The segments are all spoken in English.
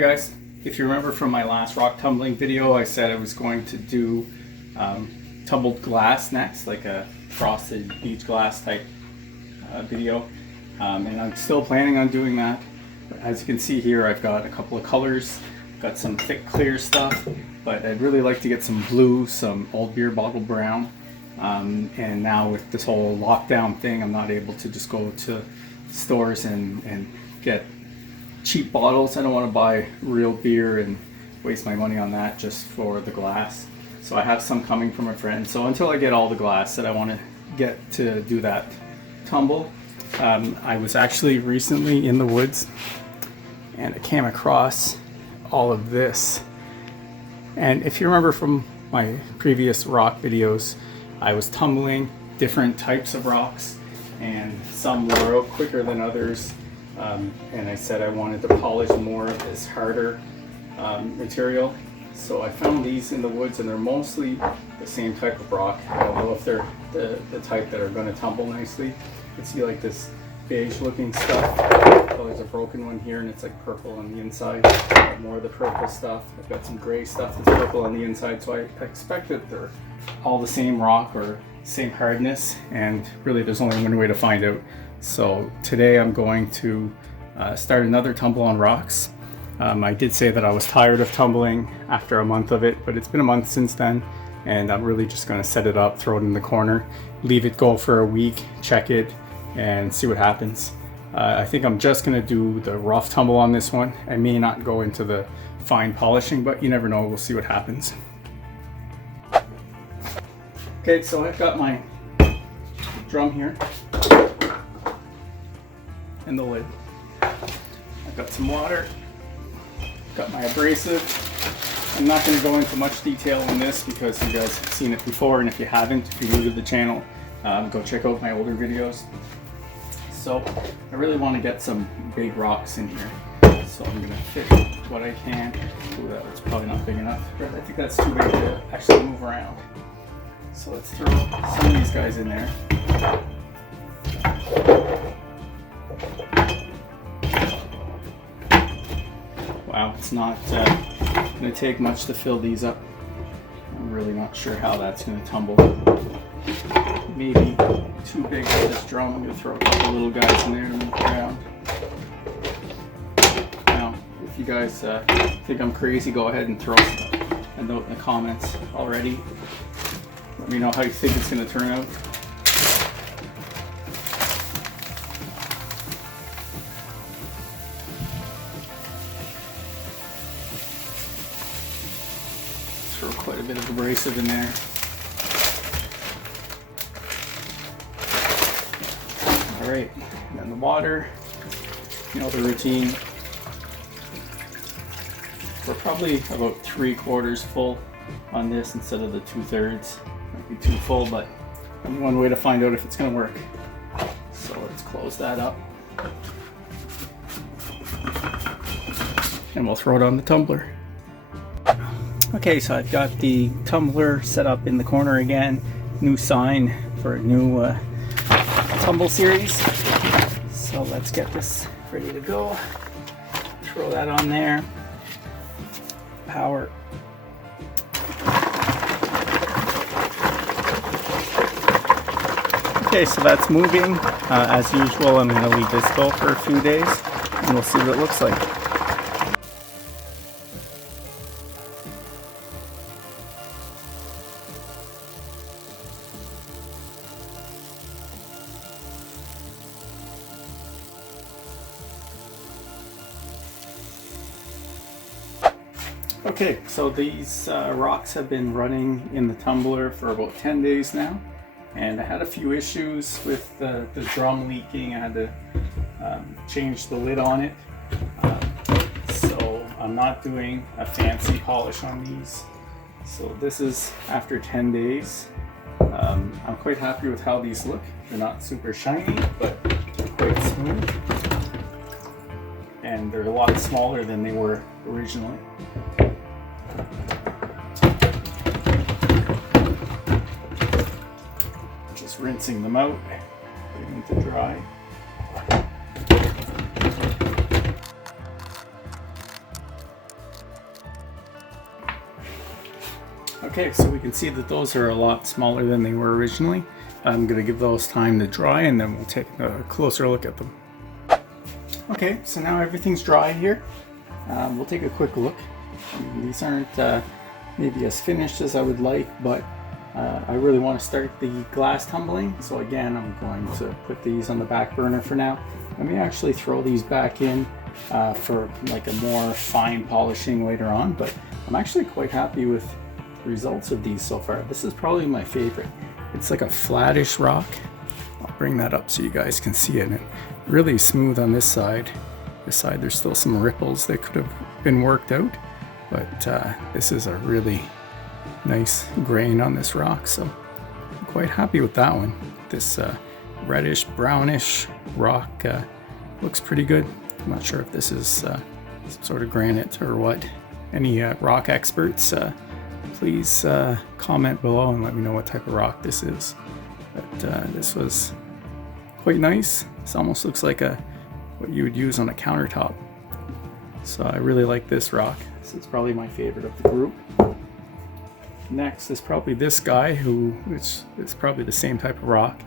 guys, if you remember from my last rock tumbling video, I said I was going to do tumbled glass next, like a frosted beach glass type video, and I'm still planning on doing that. As you can see here, I've got a couple of colors, got some thick clear stuff, but I'd really like to get some blue, some old beer bottle brown, and now with this whole lockdown thing, I'm not able to just go to stores and get cheap bottles. I don't want to buy real beer and waste my money on that just for the glass. So I have some coming from a friend. So until I get all the glass that I want to get to do that tumble, I was actually recently in the woods and I came across all of this. And if you remember from my previous rock videos, I was tumbling different types of rocks, and some wore out quicker than others. And I said I wanted to polish more of this harder material. So I found these in the woods, and they're mostly the same type of rock. I don't know if they're the type that are going to tumble nicely. You can see like this beige looking stuff. Oh, there's a broken one here, and it's like purple on the inside. More of the purple stuff. I've got some gray stuff that's purple on the inside. So I expect that they're all the same rock or same hardness, and really there's only one way to find out. So today I'm going to start another tumble on rocks. I did say that I was tired of tumbling after a month of it, but it's been a month since then, and I'm really just going to set it up, throw it in the corner, leave it go for a week, check it, and see what happens. I think I'm just going to do the rough tumble on this one. I may not go into the fine polishing, but you never know. We'll see what happens. Okay, so I've got my drum here and the lid. I've got some water, got my abrasive. I'm not going to go into much detail on this because you guys have seen it before, and if you haven't, if you're new to the channel, go check out my older videos. So I really want to get some big rocks in here, so I'm going to fit what I can. Ooh, that's probably not big enough. I think that's too big to actually move around. So let's throw some of these guys in there. Wow, it's not going to take much to fill these up. I'm really not sure how that's going to tumble. Maybe too big for this drum. I'm going to throw a couple little guys in there to move around. Now, if you guys think I'm crazy, go ahead and throw a note in the comments already. Let me know how you think it's going to turn out. Throw quite a bit of abrasive in there. Alright, and then the water, you know the routine. We're probably about 3/4 full on this instead of the 2/3. Might be too full, but only one way to find out if it's going to work. So let's close that up. And we'll throw it on the tumbler. Okay, so I've got the tumbler set up in the corner again. New sign for a new tumble series. So let's get this ready to go. Throw that on there. Power. Okay, so that's moving. As usual, I'm going to leave this go for a few days, and we'll see what it looks like. Okay, so these rocks have been running in the tumbler for about 10 days now. And I had a few issues with the drum leaking. I had to change the lid on it. So I'm not doing a fancy polish on these. So this is after 10 days. I'm quite happy with how these look. They're not super shiny, but quite smooth. And they're a lot smaller than they were originally. Rinsing them out, putting them to dry. Okay, so we can see that those are a lot smaller than they were originally. I'm going to give those time to dry and then we'll take a closer look at them. Okay, so now everything's dry here. We'll take a quick look. These aren't maybe as finished as I would like, but I really want to start the glass tumbling. So again, I'm going to put these on the back burner for now. Let me actually throw these back in for like a more fine polishing later on, but I'm actually quite happy with the results of these so far. This is probably my favorite. It's like a flattish rock. I'll bring that up so you guys can see it. And really smooth on this side. This side there's still some ripples that could have been worked out, but this is a really nice grain on this rock, so I'm quite happy with that one. This reddish brownish rock looks pretty good. I'm not sure if this is some sort of granite or what. Any rock experts, please comment below and let me know what type of rock this is. But this was quite nice. This almost looks like what you would use on a countertop. So I really like this rock. This is probably my favorite of the group. Next is probably this guy, it's probably the same type of rock,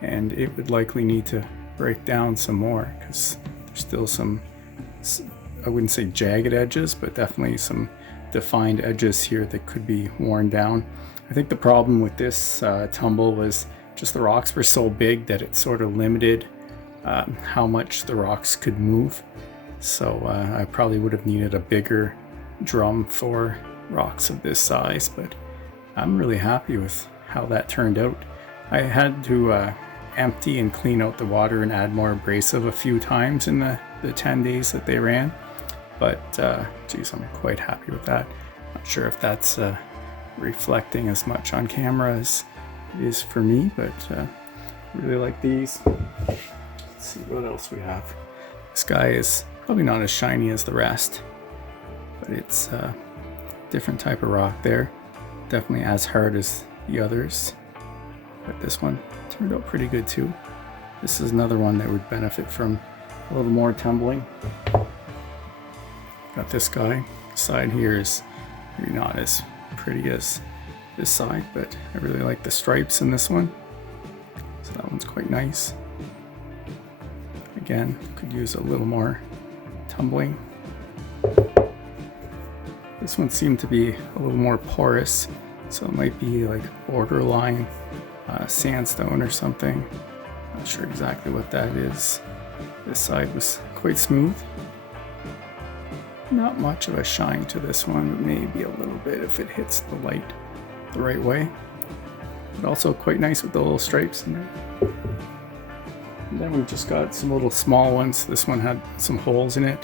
and it would likely need to break down some more because there's still some, I wouldn't say jagged edges, but definitely some defined edges here that could be worn down. I think the problem with this tumble was just the rocks were so big that it sort of limited how much the rocks could move. So I probably would have needed a bigger drum for rocks of this size, but I'm really happy with how that turned out. I had to empty and clean out the water and add more abrasive a few times in the 10 days that they ran, but geez, I'm quite happy with that. Not sure if that's reflecting as much on camera as it is for me, but really like these. Let's see what else we have. This guy is probably not as shiny as the rest, but it's a different type of rock there. Definitely as hard as the others, but this one turned out pretty good too. This is another one that would benefit from a little more tumbling. Got this guy. The side here is maybe not as pretty as this side, but I really like the stripes in this one. So that one's quite nice. Again, could use a little more tumbling. This one seemed to be a little more porous, so it might be like borderline sandstone or something. Not sure exactly what that is. This side was quite smooth. Not much of a shine to this one, maybe a little bit if it hits the light the right way. But also quite nice with the little stripes in there. And then we've just got some little small ones. This one had some holes in it,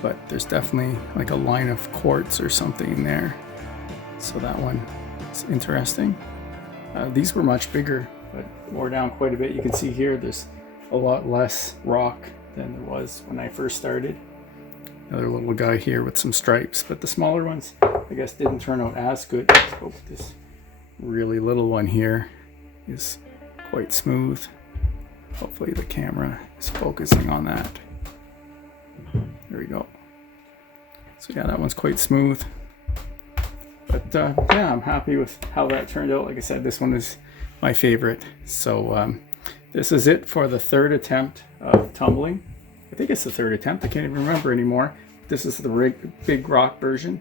but there's definitely like a line of quartz or something in there. So that one is interesting. These were much bigger, but wore down quite a bit. You can see here there's a lot less rock than there was when I first started. Another little guy here with some stripes, but the smaller ones I guess didn't turn out as good. Oh, this really little one here is quite smooth. Hopefully the camera is focusing on that. There we go. So yeah, that one's quite smooth. But yeah, I'm happy with how that turned out. Like I said, this one is my favorite. So this is it for the third attempt of tumbling. I think it's the third attempt. I can't even remember anymore. This is the big rock version.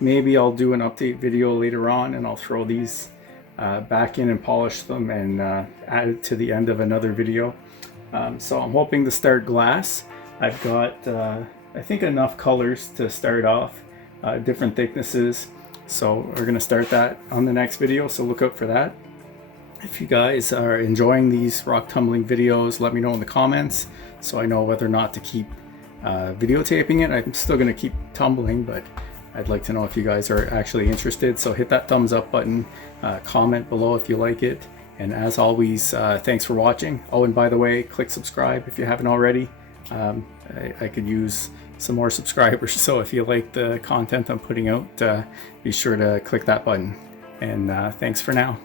Maybe I'll do an update video later on and I'll throw these back in and polish them and add it to the end of another video. So I'm hoping to start glass. I've got I think enough colors to start off, different thicknesses. So we're gonna start that on the next video, so look out for that. If you guys are enjoying these rock tumbling videos, let me know in the comments so I know whether or not to keep videotaping it. I'm still gonna keep tumbling, but I'd like to know if you guys are actually interested. So hit that thumbs up button, comment below if you like it. And as always, thanks for watching. Oh, and by the way, click subscribe if you haven't already. I could use some more subscribers, so if you like the content I'm putting out, be sure to click that button. And thanks for now.